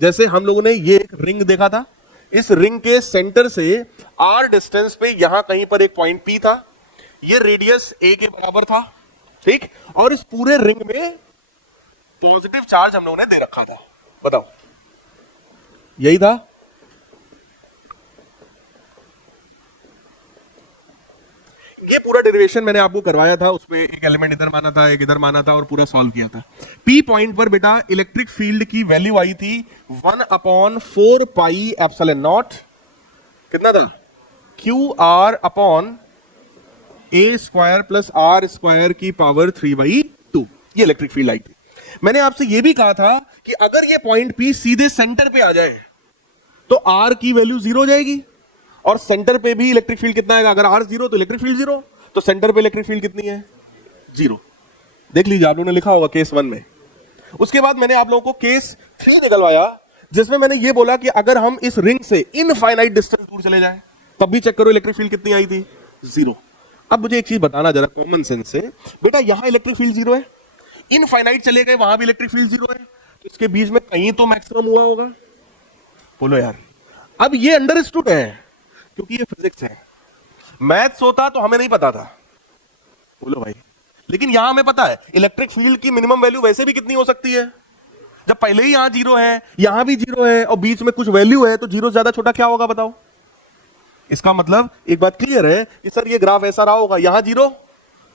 जैसे हम लोगों ने ये एक रिंग देखा था, इस रिंग के सेंटर से r डिस्टेंस पे यहां कहीं पर एक पॉइंट P था, ये रेडियस a के बराबर था, ठीक। और इस पूरे रिंग में पॉजिटिव चार्ज हम लोगों ने दे रखा था। बताओ, यही था? ये पूरा डेरिवेशन मैंने आपको करवाया था, उसमें एक एलिमेंट इधर माना था, एक इधर माना था और पूरा सॉल्व किया था। पी पॉइंट पर बेटा इलेक्ट्रिक फील्ड की वैल्यू आई थी 1/4 पाई एप्सिलॉन नॉट, कितना था? Q R upon a square plus R square की पावर 3/2। ये इलेक्ट्रिक फील्ड आई थी। मैंने आपसे ये भी कहा था कि अगर ये पॉइंट पी सीधे सेंटर पे आ जाए तो आर की वैल्यू 0 हो जाएगी, और सेंटर पे भी इलेक्ट्रिक फील्ड कितना आएगा? अगर आर 0 तो इलेक्ट्रिक फील्ड 0, तो सेंटर पे इलेक्ट्रिक फील्ड कितनी है? 0। देख लीजिए, आप लोगों ने लिखा होगा केस 1 में। उसके बाद मैंने आप लोगों को केस 3 निकलवाया, जिसमें मैंने ये बोला कि अगर हम इस रिंग से इनफाइनाइट डिस्टेंस दूर चले जाए तब भी चेक करो इलेक्ट्रिक फील्ड कितनी आई थी? 0। अब मुझे एक चीज बताना जरा कॉमन सेंस से, बेटा यहां इलेक्ट्रिक फील्ड 0 है, इनफाइनाइट चले गए वहां भी इलेक्ट्रिक फील्ड 0 है, तो इसके बीच में कहीं तो मैक्सिमम हुआ होगा। बोलो यार। अब ये अंडरस्टूड है क्योंकि ये फिजिक्स है, मैथ्स होता तो हमें नहीं पता था। बोलो भाई। लेकिन यहां हमें पता है इलेक्ट्रिक फील्ड की मिनिमम वैल्यू वैसे भी कितनी हो सकती है, जब पहले ही यहां 0 है, यहां भी 0 है और बीच में कुछ वैल्यू है, तो 0 ज्यादा छोटा क्या होगा बताओ? इसका मतलब एक बात क्लियर है कि सर ये ग्राफ ऐसा रहा होगा, यहां 0,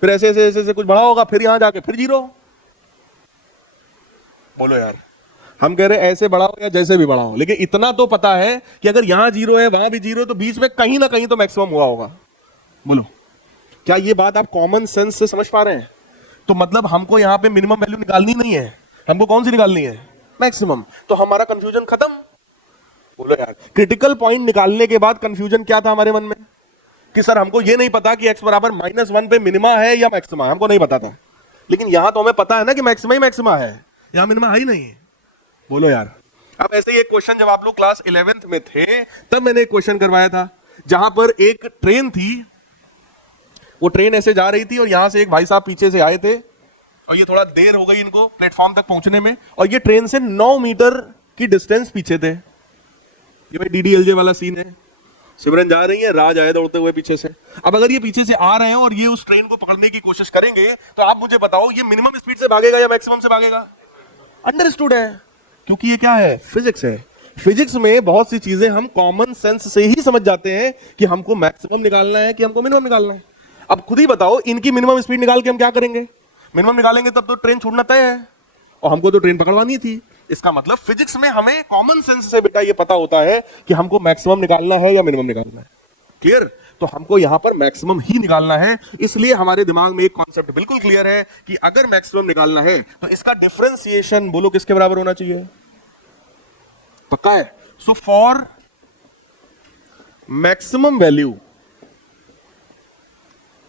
फिर ऐसे ऐसे ऐसे कुछ बढ़ा होगा, फिर यहां जाके फिर 0। बोलो यार। हम कह रहे ऐसे बढ़ाओ या जैसे भी बढ़ाओ, लेकिन इतना तो पता है कि अगर यहां 0 है वहां भी 0, तो बीच में कहीं ना कहीं तो मैक्सिमम हुआ होगा। बोलो, क्या ये बात आप कॉमन सेंस से समझ पा रहे हैं? तो मतलब हमको यहां पे मिनिमम वैल्यू निकालनी नहीं है, हमको कौन सी निकालनी है? मैक्सिमम। तो हमारा कंफ्यूजन खत्म। बोलो यार। क्रिटिकल पॉइंट निकालने के बाद कंफ्यूजन क्या था हमारे मन में कि सर हमको ये नहीं पता कि x बराबर -1 पे मिनिमा है या मैक्सिमा, हमको नहीं पता था। लेकिन यहां तो हमें पता है ना कि मैक्सिमा ही मैक्सिमा है, यहां मिनिमा है ही नहीं। बोलो यार। अब ऐसे ही एक क्वेश्चन जब आप लोग क्लास 11th में थे तब मैंने एक क्वेश्चन करवाया था, जहां पर एक ट्रेन थी, वो ट्रेन ऐसे जा रही थी और यहां से एक भाई साहब पीछे से आए थे और ये थोड़ा देर हो गई इनको प्लेटफॉर्म तक पहुंचने में, और ये ट्रेन से 9 मीटर की डिस्टेंस पीछे थे। ये भाई DDLJ वाला सीन है, सिमरन जा रही है, राज आए दौड़ते हुए पीछे से। अब अगर ये पीछे से आ रहे हैं और ये उस ट्रेन को पकड़ने की कोशिश करेंगे, तो आप मुझे बताओ ये मिनिमम स्पीड से भागेगा या मैक्सिमम से भागेगा? अंडरस्टूड है, क्योंकि ये क्या है? फिजिक्स है। फिजिक्स में बहुत सी चीजें हम कॉमन सेंस से ही समझ जाते हैं कि हमको मैक्सिमम निकालना है कि हमको मिनिमम निकालना है। अब खुद ही बताओ, इनकी मिनिमम स्पीड निकाल के हम क्या करेंगे? मिनिमम निकालेंगे तब तो ट्रेन छूटना तय है, और हमको तो ट्रेन पकड़वानी थी। इसका मतलब फिजिक्स में हमें कॉमन सेंस से बेटा ये पता होता है कि हमको मैक्सिमम निकालना है या मिनिमम निकालना है। क्लियर? तो हमको यहां पर मैक्सिमम ही निकालना है, इसलिए हमारे दिमाग में एक कॉन्सेप्ट बिल्कुल क्लियर है कि अगर मैक्सिमम निकालना है तो इसका डिफरेंशिएशन बोलो किसके बराबर होना चाहिए? पक्का है? So for maximum value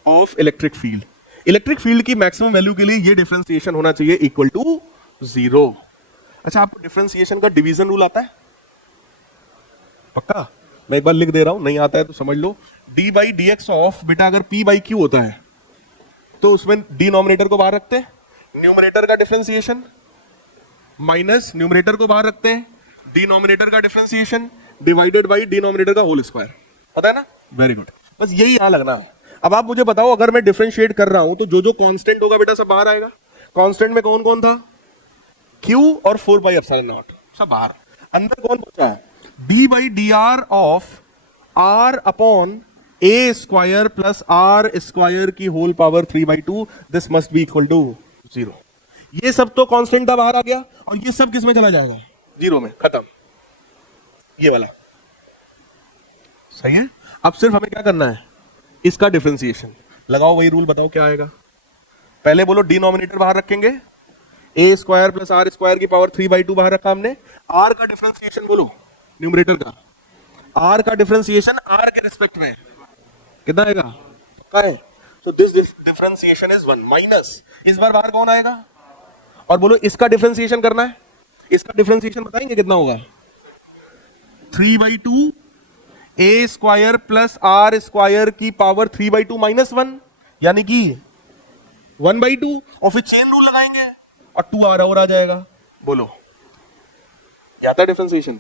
of electric field, electric field की मैक्सिमम वैल्यू के लिए ये डिफरेंशिएशन होना चाहिए इक्वल टू 0। अच्छा, आपको डिफरेंशिएशन का डिवीजन रूल आता है? पक्का? मैं एक बार लिख दे रहा हूं, नहीं आता है तो समझ लो। d/dx ऑफ बेटा अगर p/q होता है तो उसमें डिनोमिनेटर को बाहर रखते हैं, न्यूमरेटर का डिफरेंशिएशन माइनस न्यूमरेटर को बाहर रखते हैं, डिनोमिनेटर का डिफरेंशिएशन डिवाइडेड बाई डिनोमिनेटर का होल स्क्वायर। पता है ना? Very good. बस यही यहां लगना है। अब आप मुझे बताओ, अगर मैं डिफरेंशिएट कर रहा हूं तो जो जो कांस्टेंट होगा बेटा सब बाहर आएगा। कांस्टेंट में कौन कौन था? Q और 4πε0 सब बाहर। अंदर कौन बचा है? d/dr of r upon a square plus r square की whole power 3/2, this must be equal to 0। ये सब तो कांस्टेंट था, बाहर आ गया, और ये सब किस में चला जाएगा? 0 में, खत्म। ये वाला सही है। अब सिर्फ हमें क्या करना है? इसका डिफरेंशिएशन लगाओ, वही रूल बताओ क्या आएगा। पहले बोलो डिनोमिनेटर बाहर रखेंगे, a square plus r square की पावर 3/2 बाहर रखा हमने। r का डिफरेंशिएशन बोलो, न्यूमरेटर का, r का डिफरेंशिएशन r के रिस्पेक्ट में कितना आएगा? पक्का है? So this differentiation is 1 minus, इस बार बाहर कौन आएगा? और बोलो इसका डिफरेंशिएशन करना है, इसका डिफरेंशिएशन बताएंगे कितना होगा? 3/2 a square plus r square की पावर 3/2 माइनस 1, यानी कि 1/2, और फिर चेन रूल लगाएंगे और 2r और आ जाएगा। बोलो क्या था डिफरेंशिएशन?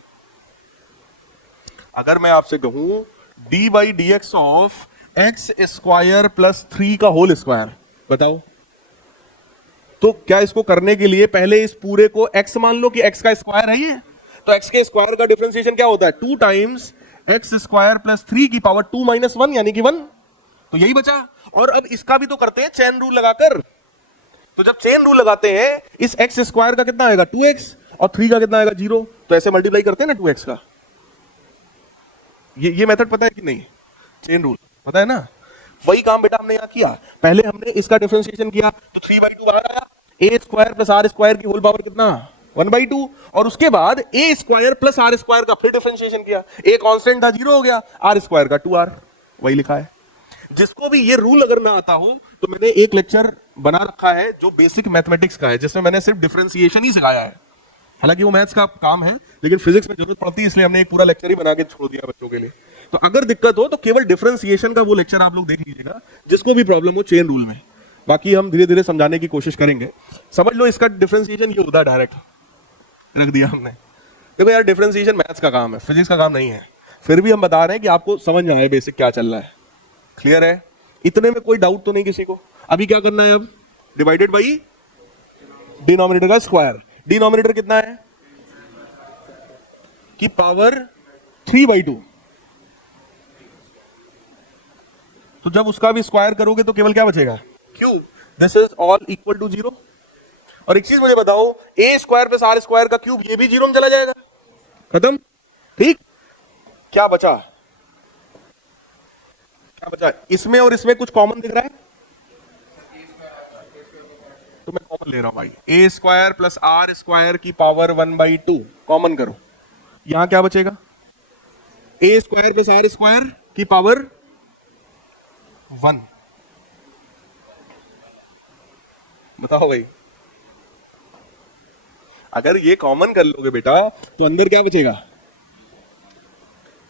अगर मैं आपसे कहूं D by D x of x square plus 3 का होल स्क्वायर, बताओ। तो क्या इसको करने के लिए पहले इस पूरे को x मान लो कि x का स्क्वायर है ये, तो x के स्क्वायर का डिफरेंशिएशन क्या होता है? 2 टाइम्स एक्स स्क्वायर प्लस 3 की पावर 2 माइनस 1 यानी कि 1। तो यही बचा। और अब इसका भी तो करते हैं चेन रूल लगाकर। तो जब चेन रूल लगाते हैं इस एक्स स्क्वायर का कितना आएगा 2x और 3 का कितना आएगा 0, तो ऐसे मल्टीप्लाई करते हैं ना 2x का। ये मेथड पता है कि नहीं? चेन रूल पता है ना? वही काम बेटा हमने यहां किया। पहले हमने इसका डिफरेंशिएशन किया तो 3/2 बाहर आया, ए स्क्वायर प्लस आर स्क्वायर की होल पावर कितना 1/2, और उसके बाद ए स्क्वायर प्लस आर स्क्वायर का फिर डिफरेंशिएशन किया, ए कांस्टेंट था 0 हो गया, आर स्क्वायर का 2r, वही लिखा है। जिसको भी ये रूल अगर ना आता हो तो मैंने एक लेक्चर बना रखा है जो बेसिक मैथमेटिक्स का है, जिसमें मैंने सिर्फ डिफरेंशिएशन ही सिखाया है। हालांकि वो मैथ्स का काम है, लेकिन फिजिक्स में जरूरत पड़ती है, इसलिए हमने एक पूरा लेक्चर ही बना के छोड़ दिया बच्चों के लिए। तो अगर दिक्कत हो तो केवल डिफरेंशिएशन का वो लेक्चर आप लोग देख लीजिएगा, जिसको भी प्रॉब्लम हो चेन रूल में। बाकी हम धीरे धीरे समझाने की कोशिश करेंगे। समझ लो इसका डिफरेंशिएशन ये होता है, डायरेक्ट रख दिया हमने। देखो यार, डिफरेंशिएशन मैथ्स का काम है, फिजिक्स का काम नहीं है। फिर भी हम बता रहे हैं कि आपको समझ में आए बेसिक क्या चल रहा है। क्लियर है? इतने में कोई डाउट तो नहीं किसी को? अभी क्या करना है? अब डिवाइडेड बाई डिनोमिनेटर का स्क्वायर। डिनोमिनेटर कितना है की पावर 3/2। तो जब उसका भी स्क्वायर करोगे तो केवल क्या बचेगा? Cube. This is all equal to 0। और एक चीज मुझे बताओ, a square plus R square का क्यूब, ये भी 0 में चला जाएगा, खत्म। ठीक, क्या बचा? क्या बचा? इसमें और इसमें कुछ कॉमन दिख रहा है? तो मैं कॉमन ले रहा हूं भाई, ए स्क्वायर प्लस आर स्क्वायर की पावर 1/2 कॉमन करो। यहां क्या बचेगा? ए स्क्वायर प्लस आर स्क्वायर की पावर 1। बताओ भाई, अगर ये कॉमन कर लोगे बेटा तो अंदर क्या बचेगा?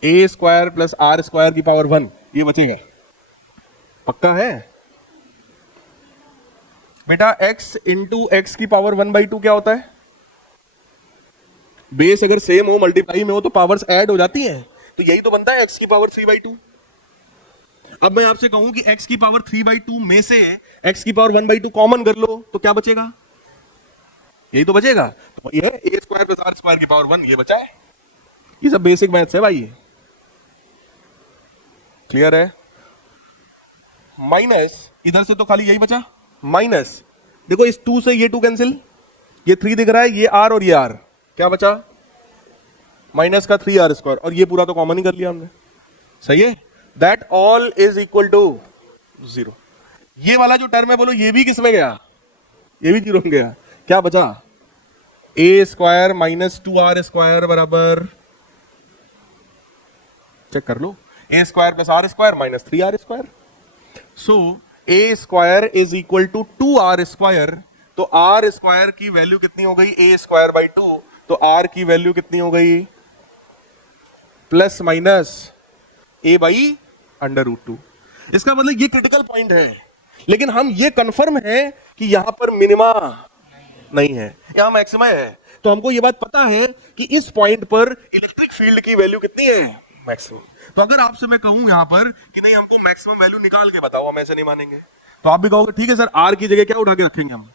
ए स्क्वायर प्लस आर स्क्वायर की पावर 1, ये बचेगा। पक्का है बेटा? x इंटू एक्स की पावर 1/2 क्या होता है? बेस अगर सेम हो, मल्टीप्लाई में हो, तो पावर्स ऐड हो जाती हैं, तो यही तो बनता है x की पावर 3/2। अब मैं आपसे कहूं कि x की पावर 3/2 में से x की पावर 1/2 कॉमन कर लो तो क्या बचेगा? यही तो बचेगा। तो ये ए स्क्वायर प्लस आर स्क्वायर की पावर 1, ये बचा है। ये सब बेसिक मैथ्स है भाई। क्लियर है? माइनस इधर से तो खाली यही बचा, माइनस देखो इस 2 से ये 2 कैंसिल, ये 3 दिख रहा है, ये r और ये r, क्या बचा? माइनस का 3r स्क्वायर, और ये पूरा तो कॉमन ही कर लिया हमने। सही है? That all is equal to 0। ये वाला जो टर्म है बोलो, ये भी किस में गया? ये भी 0 में गया। क्या बचा? A square minus 2r square बराबर, चेक कर लो, A square plus R square minus 3r square. So A square is equal to 2r square. तो आर स्क्वायर की वैल्यू कितनी हो गई? A square by 2। तो आर की वैल्यू कितनी हो गई? Plus minus A by √2। इसका मतलब ये क्रिटिकल पॉइंट है, लेकिन हम ये कंफर्म है कि यहां पर मिनिमा नहीं है, यहां मैक्सिमा है। तो हमको ये बात पता है कि इस पॉइंट पर इलेक्ट्रिक फील्ड की वैल्यू कितनी है? मैक्सिमम। तो अगर आपसे मैं कहूं यहां पर कि नहीं हमको मैक्सिमम वैल्यू निकाल के बताओ, हम ऐसे नहीं मानेंगे। तो आप भी कहोगे ठीक है सर, आर की जगह क्या उठा के रखेंगे हम?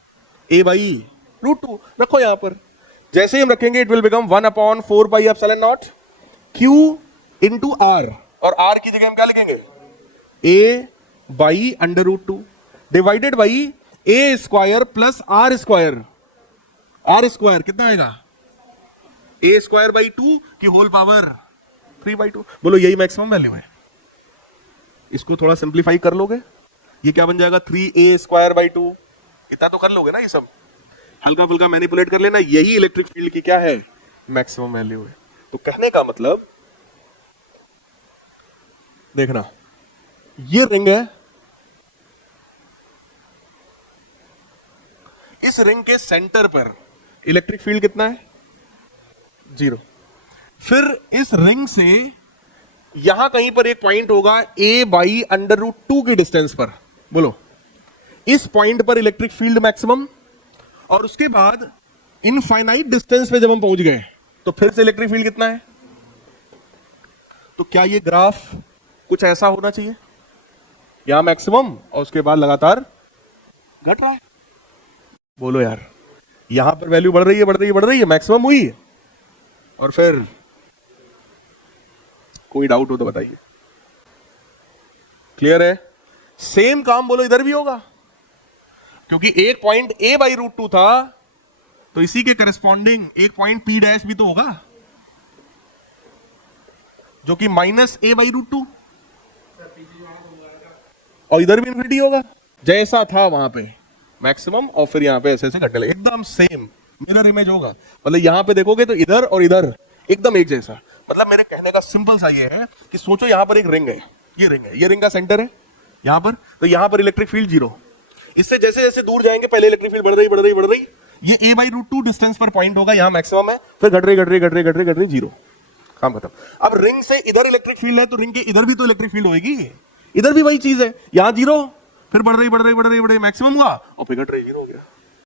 a/√2 रखो यहां पर। जैसे ही हम रखेंगे it will become 1/4πε0 q into R, और आर की जगह हम क्या लिखेंगे? a/√2 divided by A square plus R square. R square कितना आएगा? ए स्क्वायर बाई 2 की होल पावर 3/2। बोलो यही मैक्सिमम वैल्यू है। इसको थोड़ा सिंप्लीफाई कर लोगे, ये क्या बन जाएगा? 3a square by 2। इतना तो कर लोगे ना, ये सब हल्का फुल्का मैनिपुलेट कर लेना, यही इलेक्ट्रिक फील्ड की क्या है? मैक्सिमम वैल्यू है। तो कहने का मतलब देखना, ये रिंग है, इस रिंग के सेंटर पर इलेक्ट्रिक फील्ड कितना है? 0। फिर इस रिंग से यहां कहीं पर एक पॉइंट होगा a/√2 की डिस्टेंस पर। बोलो, इस पॉइंट पर इलेक्ट्रिक फील्ड मैक्सिमम, और उसके बाद इनफाइनाइट डिस्टेंस पे जब हम पहुंच गए तो फिर से इलेक्ट्रिक फील्ड कितना है? तो क्या ये ग्राफ कुछ ऐसा होना चाहिए, यहां मैक्सिमम और उसके बाद लगातार घट रहा है? बोलो यार, यहां पर वैल्यू बढ़ रही है, बढ़ रही है, बढ़ रही है, मैक्सिमम हुई और फिर कोई डाउट हो तो बताइए। क्लियर है? सेम काम बोलो इधर भी होगा, क्योंकि एक पॉइंट a बाई रूट 2 था, तो इसी के करस्पॉन्डिंग एक पॉइंट p डैश भी तो होगा, जो कि माइनस a बाई रूट 2, और इधर भी इन्फिनिटी होगा जैसा था वहां पे मैक्सिमम, और फिर यहां पे ऐसे ऐसे घटने लगे, एकदम सेम मिरर इमेज होगा। मतलब यहां पे देखोगे तो इधर और इधर एकदम एक जैसा। मतलब मेरे कहने का सिंपल सा ये है कि सोचो यहां पर एक रिंग है, ये रिंग है, ये रिंग का सेंटर है यहां पर, तो यहां पर इलेक्ट्रिक फील्ड 0, इससे जैसे जैसे दूर जाएंगे पहले इलेक्ट्रिक फील्ड बढ़ रही बढ़ रही बढ़ रही, ये a बाई रूट 2 डिस्टेंस पर पॉइंट होगा, यहां मैक्सिमम है, फिर घट रही घट रही घट रही घट रही घट रही, 0, काम खत्म। अब रिंग से इधर इलेक्ट्रिक फील्ड है, तो रिंग के इधर भी तो इलेक्ट्रिक फील्ड होगी, इधर भी वही चीज है, यहां 0, फिर बढ़ रही बढ़ रही बढ़ रही बढ़ रही मैक्सिमम हुआ और फिर घट रही 0 हो गया।